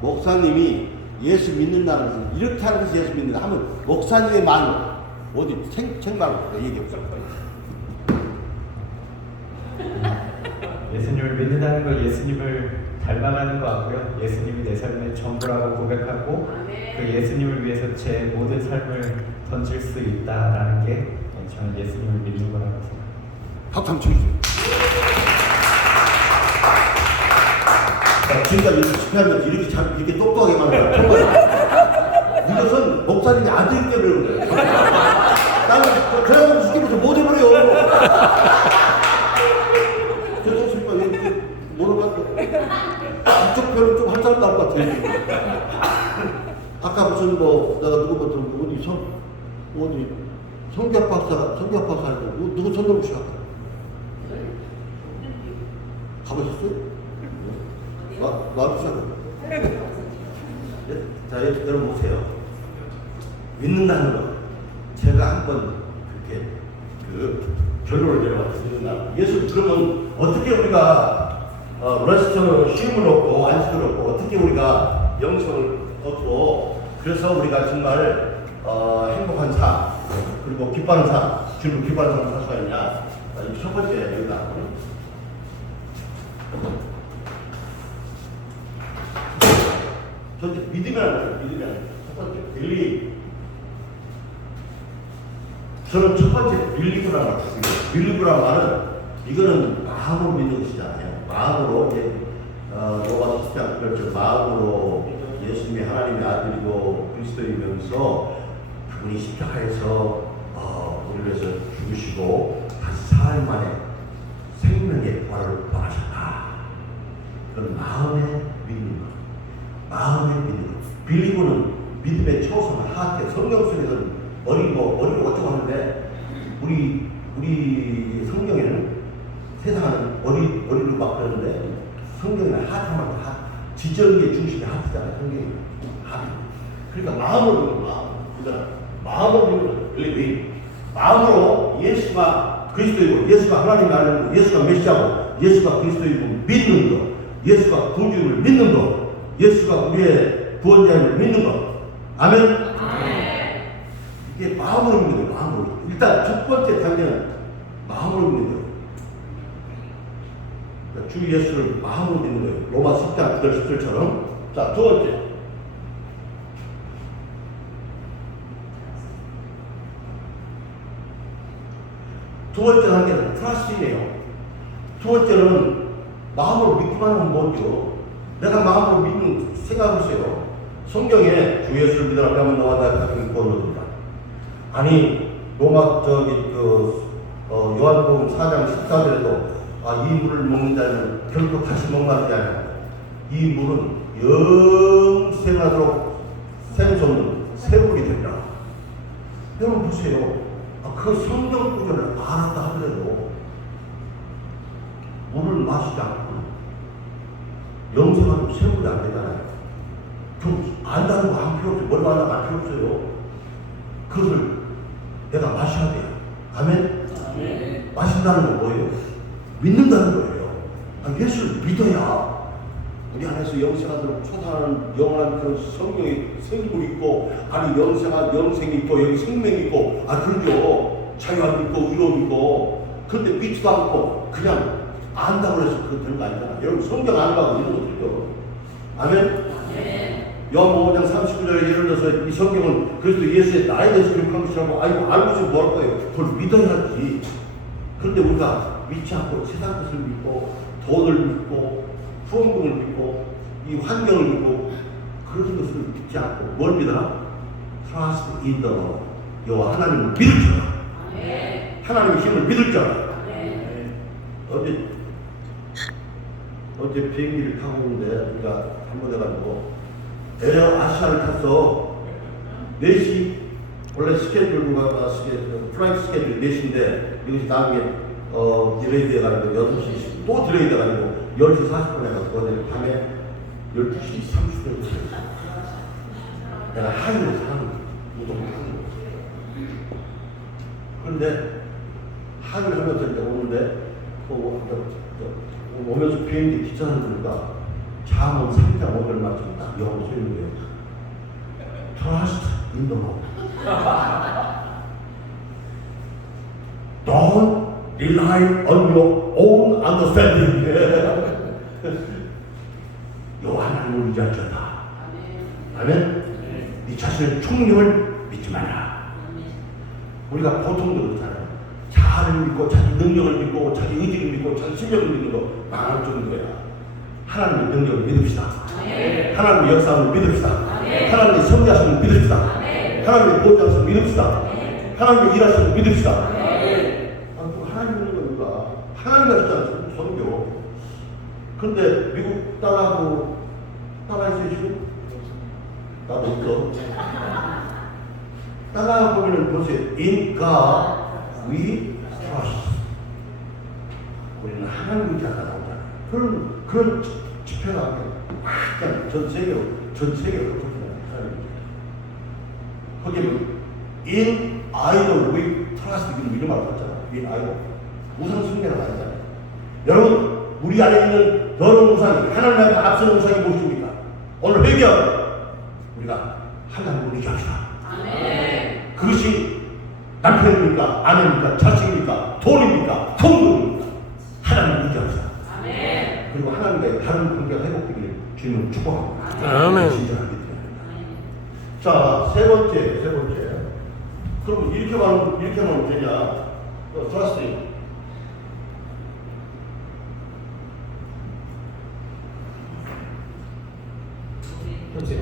목사님이 예수 믿는다는 것은 이렇게 하는 것이 예수 믿는다 하면 목사님의 마음 어디 책말로 얘기해보세요. 예수님을 믿는다는 건 예수님을 닮아가는 것 같고요. 예수님이 내 삶의 전부라고 고백하고 그 예수님을 위해서 제 모든 삶을 던질 수 있다라는 게 저는 예수님을 믿는 거라고 생각합니다. 박수 한번 쳐주세요. 지금까지 집회하면서 이렇게 똑똑하게 만들어 처음 봐요. 이것은 목사님이 아들이기 때문에 그래요. 나는 그래가지고 시키면서 못 해버려요. 죄송합니다. 모르겠고 이쪽 편은 좀 한 사람 나올 것 같아요. 아까 무슨 내가 누구 성교학 박사하고 누구 손 들고 시작 가보셨어요? 나도 시작해. 자, 여러분 보세요. 믿는다는 거. 제가 한번 그렇게 결론을 내려왔습니다. 예수 그러면 어떻게 우리가 레스트로 쉼을 얻고 안식을 얻고 어떻게 우리가 영성을 얻고 그래서 우리가 정말 행복한 삶 그리고 기뻐하는 삶 주로 기뻐하는 삶을 살 수가 있냐? 이 첫 번째 여기다. 저 이제 믿으면 첫 번째 빌리. 저는 첫 번째 빌리브라는 말을 씁니다. 빌리브라는 말은 이거는 마음으로 믿는 것이잖아요. 마음으로 이제 로마서 10장 그렇죠. 마음으로 예수님이 하나님의 아들이고 그리스도이면서 그분이 십자가에서 우리를 위해서 죽으시고 다시 사흘 만에 생명의 부활을 받으셨다. 그건 마음에 믿는 것. 마음에 믿는 것. 빌리브는 믿음의 초성, 하트, 성경 속에서는 어리고 어쩌고 하는데 우리 성경에는 세상은 어리로 막 그러는데 성경에는 하트만 지적의 중심이 하트잖아요. 성경이 하트. 그러니까 마음으로 믿는 마음. 마음으로 믿는 마음으로 예수가 그리스도이고 예수가 하나님의 아들이고 예수가 메시아고 예수가 그리스도이고 믿는 것, 예수가 구주임을 믿는 것, 예수가 우리의 구원자임을 믿는 것. 아멘. 이게 마음으로 믿는 거예요. 마음으로. 일단 첫 번째 단계는 마음으로 믿는 거예요. 그러니까 주 예수를 마음으로 믿는 거예요. 로마 10장 9절 10절처럼. 자, 두 번째. 두 번째 단계는 트러스트이네요. 두 번째는 마음으로 믿기만 하면 뭐죠? 내가 마음으로 믿는 생각해보세요. 성경에 주 예수를 믿으라 하면 너와 나 같은 권로입니다. 아니 로마 요한복음 4장 14절에도 이 물을 먹는 자는 결코 다시 목마르지 않고 이 물은 영생하도록 샘솟는 새물이 되리라. 여러분 보세요. 그 성경 구절을 알았다 하더라도 물을 마시지 않고 영생하도록 새물이 안 되잖아요. 좀 안다는 거 안 필요 없어요. 뭘 안다고 안 필요 없어요. 그것을 내가 마셔야 돼요. 아멘? 네. 마신다는 건 뭐예요? 믿는다는 거예요. 예수를 믿어야 우리 안에서 영생하도록 초사하는 영원한 그런 성령의 생물이 있고, 아니 영생이 있고, 여기 생명이 있고, 그러죠. 자유함이 있고, 의로움이 있고. 그런데 믿지도 않고 그냥 안다고 해서 그거 되는 거 아니잖아. 여러분 성경 안 가고 이런 거 들려. 아멘? 요한복음 5장 39절에 예를 들어서 이 성경은 그리스도 예수의 나에 대해서 기록한 것이라고 알고 있으면 뭐 할 거예요? 그걸 믿어야지. 그런데 우리가 믿지 않고 세상 것을 믿고 돈을 믿고 후원금을 믿고 이 환경을 믿고 그런 것을 믿지 않고 뭘 믿어라? Trust in the Lord. 여호와 하나님을 믿을 줄. 하나님의 힘을 믿을 줄. 어제 비행기를 타고 오는데 우리가 한번 해가지고 에어 아시아를 탔어. 4시 원래 스케줄과 플라이트 스케줄 4시인데 이것이 나중에 딜레이 돼가지고 6시 또 딜레이 돼가지고 10시 40분에 가서 어제 밤에 12시 30분에 갔어요. 내가 하늘에서 하는 우동을 하는 거지. 그런데 하늘 하면서 이제 오는데 오면서 비행기 뒷좌석을 보니까 잠언 3장 5절 말씀이 딱 영어로 써 있는 거예요. Trust in the Lord. Don't rely on your own understanding. 여호와 하나님을 의지할지어다. 아멘. 네 자신의 총력을 믿지 마라. 우리가 보통도 그렇잖아요. 자아를 믿고 자기 능력을 믿고 자기 의지를 믿고 자기 실력을 믿는 거 망할 정도야. 하나님의 능력을 믿읍시다. 하나님의 역사를 믿읍시다. 하나님의 성자성을 믿읍시다. 하나님의 보좌성을 믿읍시다. 하나님의 일하심을 믿읍시다. 하나님 믿는 거니까 하나님 하셨잖아요. 성교. 그런데 미국 딸하고 있으시고 나도 있어. 따라 보면은 보세요. In God we trust. 우리는 하나님 의지하다 나오잖아요. 그런 집회가 그냥 전 세계로 그렇잖아요. 거기는 In idol we trust 이런 말을 하잖아요. In idol. 우상 숭배가 아니잖아요. 여러분 우리 안에 있는 여러 우상이 하나님 앞에 앞서는 우상이 무엇입니까? 오늘 회개하고 우리가 하나님을 의지합시다. 그것이 남편입니까? 아내입니까? 자식입니까? 돈입니까? 통금입니까? 하나님을 의지합시다. 그리고 하나님과의 다른 관계가 회복되기를 주님을 축복합니다. 아멘. 진정한 믿음입니다. 자, 세 번째. 그럼 이렇게 하면 되냐? 트러스팅.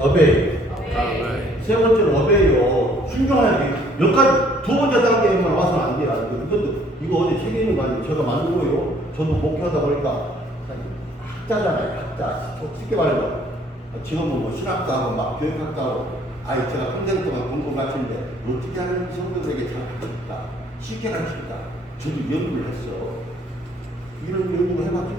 어베이. 세 번째는 어베이요. 순종해야 돼. 몇 가지 두 번째 단계에만 와서는 안 돼요. 이거 어디 책에 있는 거 아니에요? 제가 만든 거예요. 저도 목회하다 보니까 학자잖아요. 학자. 쉽게 말해서 지금은 뭐 신학도 하고 막 교육학도 하고 아이 제가 평생 동안 공부 마치는데 어떻게 하면 성도들에게 잘 가르칠까? 쉽게 가르칠까? 저도 연구를 했어. 이런 연구를 해봤죠.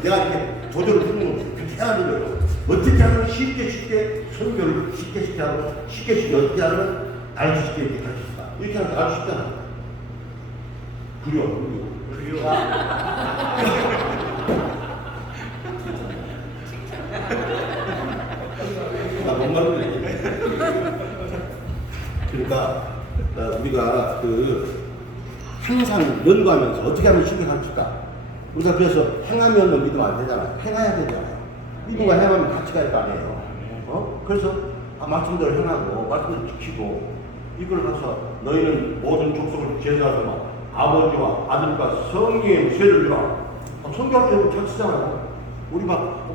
내가 이렇게 도전을 했는 거 그렇게 해야 돼요. 어떻게 하면 쉽게 설교를 쉽게 하고 쉽게 어떻게 하면 알수 쉽게 이렇게 가르칠까? 이렇게 하면 알수 쉽잖아. 그려. 나뭔 말을 그러니까 우리가 항상 연구하면서 어떻게 하면 쉽게 가르칠까? 우리가 그래서 행하면 믿으면 안 되잖아요. 행해야 되잖아요. 믿음과 행하면 같이 갈 거 아니에요. 그래서 말씀대로 행하고 말씀대로 지키고 이걸 가서 너희는 모든 족속을 제사하고 아버지와 아들과 성령의 죄를 주라. 성경할 때 잘 쓰잖아요. 우리 막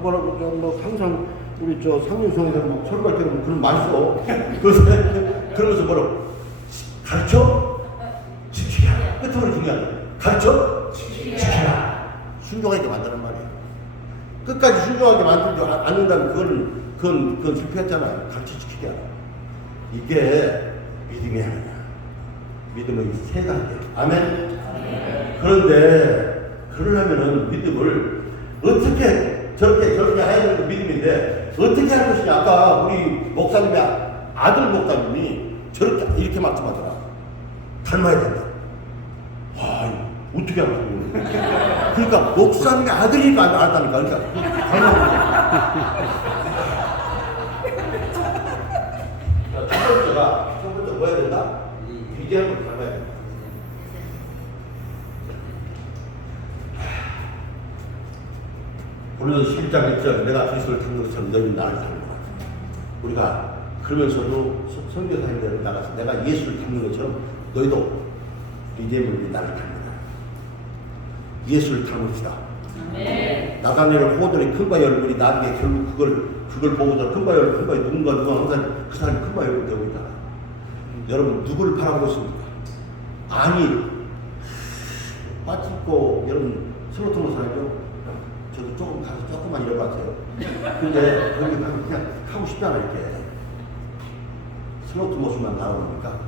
항상 우리 상윤성에서 막 설교할 때는 그런 말 써. 그러면서 뭐라고 가르쳐 지키라. 끝으로 중요한 거 가르쳐 지키라. 순종하게 만드는 말이에요. 끝까지 순종하게 만들지 않는다면 그건 실패했잖아요. 가르쳐 지키게 하라. 이게 믿음이 아니야. 믿음의 세 단계. 아멘. 그런데 그러려면은 믿음을 어떻게 저렇게 해야 되는 믿음인데 어떻게 하는 것이냐. 아까 우리 목사님의 아들 목사님이 저렇게 이렇게 말씀하더라. 닮아야 된다. 와, 어떻게 하는 거야? 그러니까 목사님의 아들이니까 알았다니까. 그러니까 닮아야 된다. 첫 번째가 뭐 해야 된다? 위대한 걸 닮아야 된다. 고린도서 11장 1절 내가 그리스도를 닮은 것처럼 너희는 나를 닮으라. 우리가 그러면서도 선교사님들 나가서 내가 예수를 닮는 것처럼 너희도 리데물이 나를 닮으라. 예수를 닮읍시다. 나다니엘 호들의 큰바위 얼굴이 나중에 결국 그걸 보고서 큰바위 누군가 항상 그 사람이 큰바위 얼굴이 되고 있다. 여러분 누구를 바라보고 있습니까? 아니 빠집고 여러분 슬로통 사람이죠. 저도 조금 가서 조금만 잃어봤어요. 근데 거기 가면 그냥 하고 싶잖아. 이렇게 슬로트 모습만 나오니까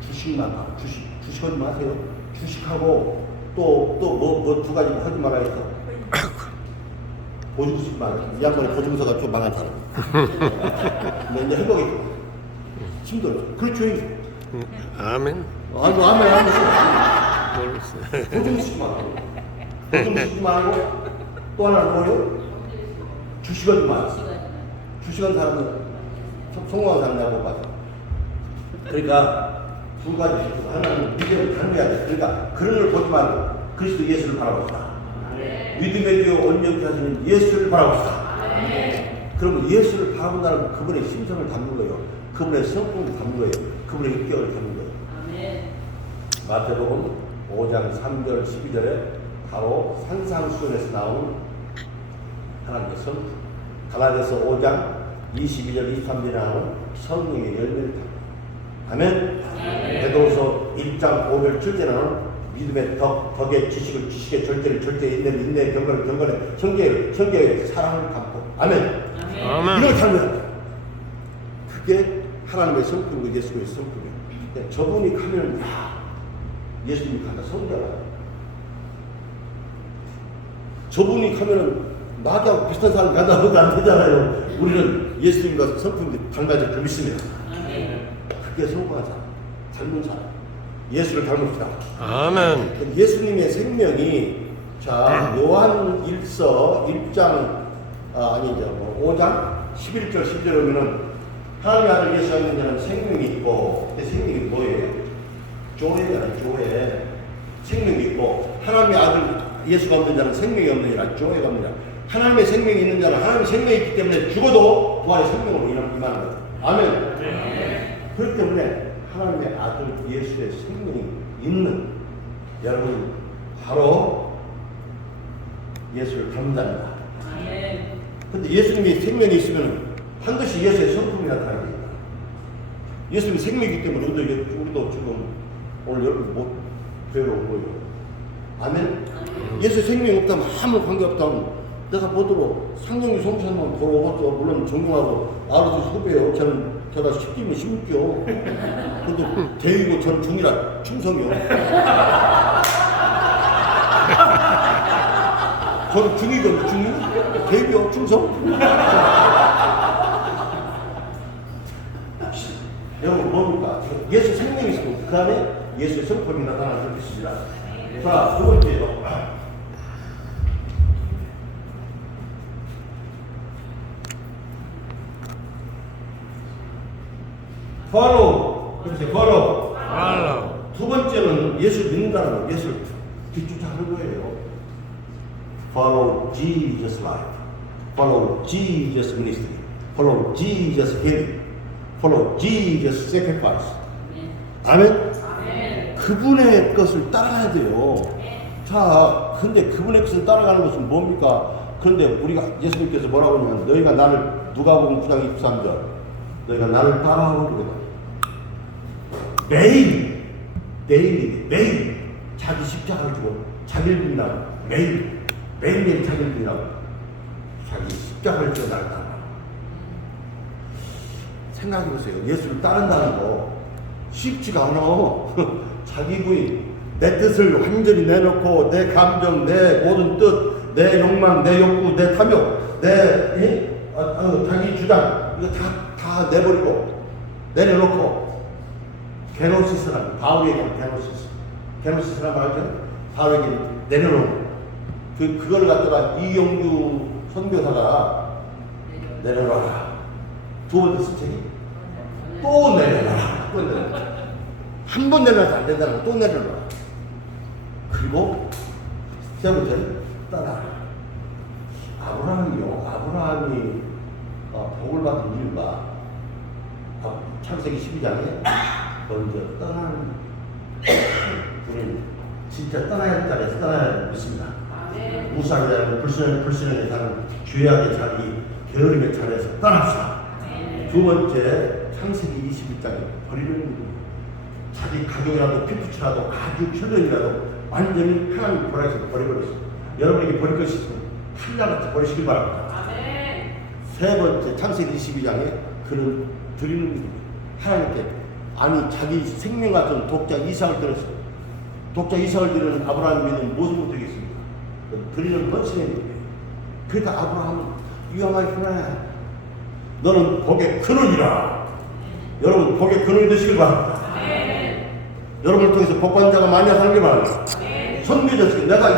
주식만 주식 하세요. 주식하고 또 뭐 두 가지 거짓말을 했어. 보증서만 이 양반의 보증서가 좀 망했잖아. 근데 이제 해보겠죠. 힘들어. 그렇죠. 아멘. 아이고 아멘. 모르겠어요. 보증서만 하고 보증서만 하고 또 하나는 뭐예요? 주식만. 주식한 사람은 성공한 사람이라고 봐요. 그러니까 두 가지. 하나는 믿음을 닮아야 돼. 그러니까 그런 걸 보지 말고 그리스도 예수를 바라봅시다. 믿음의 뒤에 온전히 하시는 예수를 바라봅시다. 그러면 예수를 바라본다는 그분의 심성을 담는 거예요. 그분의 성품을 담는 거예요. 그분의 인격을 담는 거예요. 마태복음 5장 3절 12절에 바로 산상수훈에서 나온 하나님의 성품, 갈라디아서 5장 22절 23절에 나오는 성령의 열매를 담는 아멘. 베드로서 1장 5절 7절에 나오는 믿음의 덕의 지식의 절제를 인내의 경건의 성경의 사랑을 담고 아멘. 이걸 담는 거예요. 그게 하나님의 성품이고 예수의 성품이에요. 저분이 가면 예수님이 간다 성자라. 저분이 가면은 나하고 비슷한 사람이 간다고도 안 되잖아요. 우리는 예수님과 성품이 닮아질 줄 믿습니다. 그게 성공하자. 닮은 사람. 예수를 닮읍시다. 아멘. 예수님의 생명이 요한 1서 1장 5장 11절 10절에 보면은 하나님의 아들 예수 믿는 자는 생명이 있고 그 생명이 뭐예요? 조회잖아요. 조회. 생명이 있고 하나님의 아들 예수가 없는 자는 생명이 없는 자라 조회가 없느니라. 하나님의 생명이 있는 자는 하나님의 생명이 있기 때문에 죽어도 부활의 생명으로 임하는 거예요. 아멘. 그렇기 때문에 하나님의 아들 예수의 생명이 있는 여러분 바로 예수를 닮는답니다. 그런데 예수님이 생명이 있으면 반드시 예수의 성품이 나타나야 됩니다. 예수님이 생명이기 때문에 우리도 지금 오늘 여러분 못 배우러 온 거예요. 아멘. 예수의 생명이 없다면 아무 관계없다면 내가 보도록 상경이 송천만 보러 오겠죠. 물론 존경하고 아버지 후배요. 저는 제가 10기면 16기요. 근데 대위고 저는 중이라 충성이요. 저는 중이거든요. 중이 대위요 충성. 여러분 뭡니까? 예수 생명이 있으면 그 다음에 예수의 성품이 나타나는 것입니다. 자, 두 번째로 follow. 그렇지, follow. 두 번째는 예수 믿는다는 거, 예수를 뒤쫓아가는 거예요. Follow Jesus' life. Follow Jesus' ministry. Follow Jesus' healing. Follow Jesus' sacrifice. 아멘? 그분의 것을 따라가야 돼요. 자, 근데 그분의 것을 따라가는 것은 뭡니까? 그런데 우리가 예수님께서 뭐라고 하냐면 너희가 나를 누가복음 9장 23절 너희가 나를 따라오고 매일 자기 십자가를 주고 자기를 믿는다고 매일매일 자기를 믿는다고 자기 십자가를 주고 나를 따라. 생각해보세요. 예수를 따른다는 거 쉽지가 않아. 자기 부인 내 뜻을 완전히 내놓고 내 감정, 내 모든 뜻, 내 욕망, 내 욕구, 내 탐욕, 내 자기 주장 이거 다 내버리고 내려놓고 게노시스라는 바울에게 게노시스라는 말이죠. 바울에게 내려놓고 그걸 갖다가 이경규 선교사가 내려놔라. 두 번째 수책이 또 내려놔라. 또 내려놔라. 한 번 내려놔서 안 된다는 거 또 내려놔라. 그리고 세 번째는 따라. 아브라함이 복을 받은 이유가 창세기 12장에 먼저 떠나는 우리는 진짜 떠나야 할 자리에서 떠나야 믿습니다. 무사하게 불신하게 사는 죄악의 자리, 게으름의 자리에서 떠납시다. 두 번째 창세기 21장에 버리는 자기 가족이라도 피부치라도 아주 혈연이라도 완전히 하나님 보라에서 버려버렸어요. 여러분에게 버릴 것이 있으면 한량같이 버리시길 바랍니다. 세 번째 창세기 22장에 그는 드리는 하나님께 아니 자기 생명 같은 독자 이삭을 드렸어요. 독자 이삭을 드리는 아브라함이 믿는 무엇을 되겠습니까? 드리는 헌신의 일이에요. 그러니까 아브라함은 유양하구나. 너는 복의 근원이라. 여러분 복의 근원이 되시길 바랍니다. 여러분을 통해서 복받자가 많이 살길 바랍니다. 선교자식 내가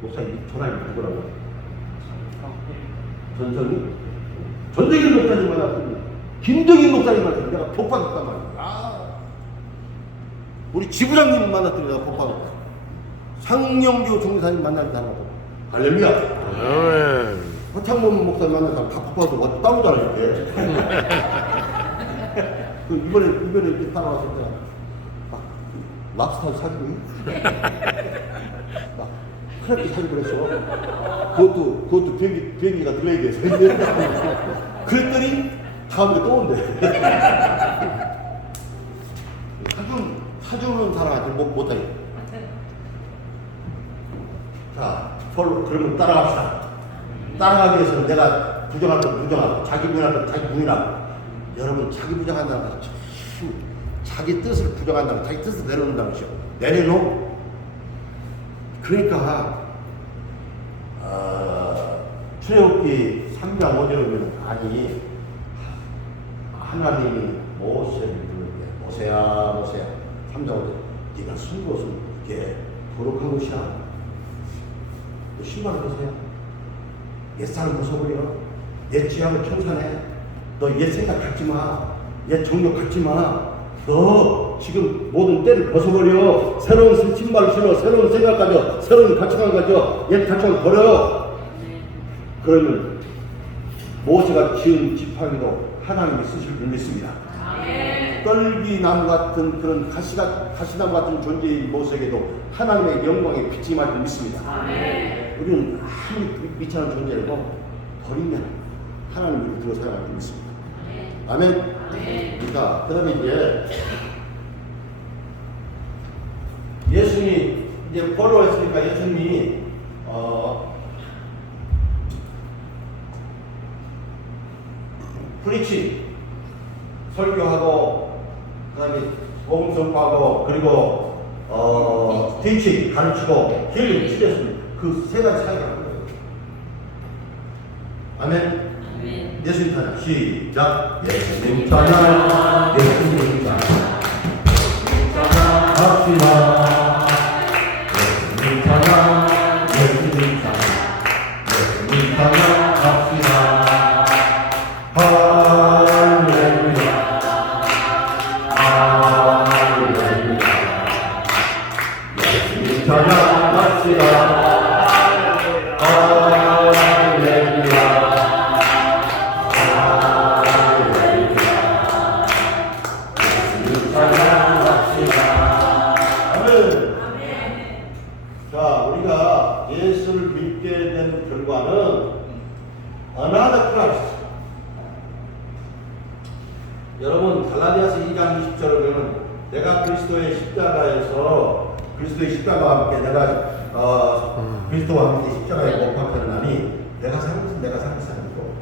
목사님 전화기 누구라고? 전적인 목사님 만났더니 김덕인 목사님 만났더니 내가 복받았단 말이야. 우리 지부장님 만났더니 내가 복받았다. 상영교 종사님 만나는 사람하고 할렐루야. 허창범 목사님 만나는 사람 다 복받아도 어디 따로잖아 이렇게. 이번에 이렇게 따라와서 내가 막 랍스타를 사주고 막 크랩도 사주고 그랬어. 그것도 비행기가 들려야 돼서. 그랬더니 다음에 또 온대. 사주는 사람한테 못하게. 자, 그러면 따라갑시다. 따라가기 위해서는 내가 부정할 건 부정하고 자기 부인할 건 자기 부인하고. 여러분 자기 부정한다는 것은 자기 뜻을 부정한다는 자기 뜻을 내려놓는다는 것이요. 내려놓. 그러니까 출애굽기 3장 5절에 보면 아니 하나님이 모세를 부르는데 모세야 3장 5절 네가 쓴 것은 이게 거룩한 것이야. 너 신발을 벗어야 옛사람 벗어버려. 옛 지향을 청산해. 너 옛 생각 갖지 마. 옛 정욕 갖지 마. 너 지금 모든 때를 벗어버려. 새로운 신발을 신어. 새로운 생각 가져. 새로운 가치관 가져. 옛 가치관 버려. 그러면 모세가 지은 지팡이로 하나님이 쓰실 줄 믿습니다. 떨기나무 같은 그런 가시나무 같은 존재인 모세에게도 하나님의 영광의 빛이 임할 줄 믿습니다. 우리는 아무리 미천한 존재라도 버리면 하나님이 들어 사용할 줄 믿습니다. 아멘. 그러니까 그다음에 이제 예수님이 이제 포로했으니까 예수님이 프리치 설교하고 그다음에 복음 선포하고 그리고 티칭 가르치고 힐링 치료했습니다. 그 세 가지 차이가 나는 거예요. 아멘. 예수님 찬양 시작. 예수님 찬양 예수님 찬양 합시다. 예수님 찬양 예수님 찬양 예수님 찬양 합시다. 할렐루야 할렐루야 예수님 찬양합시다. 자, 우리가 예수를 믿게 된 결과는 another Christ. 여러분 갈라디아서 2장 20절을 보면 내가 그리스도의 십자가에서 그리스도의 십자가와 함께 내가 그리스도와 함께 십자가에 못 박혔나니 내가 사는 것은 내가 사는 것이 아니고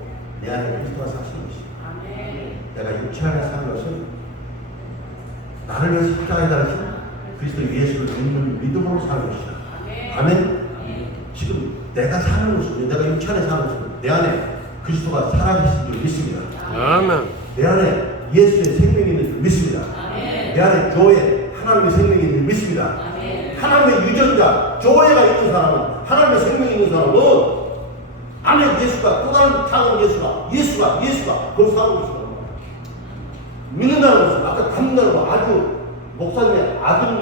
내 안에 그리스도가 사시는 것이다. 내가 육체 안에 사는 것은 나를 위해 십자가에 달하신 그리스도 예수를 믿는 믿음으로 사는 것이다. 아멘. 지금 내가 사는 것은 내가 육체 안에 사는 것은 내 안에 그리스도가 살아계신 줄 믿습니다. 아멘. 내 안에 예수의 생명이 있는 줄 믿습니다. 내 안에 교회 하나님의 생명이 있는 줄 믿습니다. 하나님의 유전자 교회가 있는 사람은 하나님의 생명이 있는 사람은 안에 예수가 또 다른 다른 예수가 그걸 사는 것이다. 믿는다는 것은 아까 담는다는 거 아주 목사님의 아들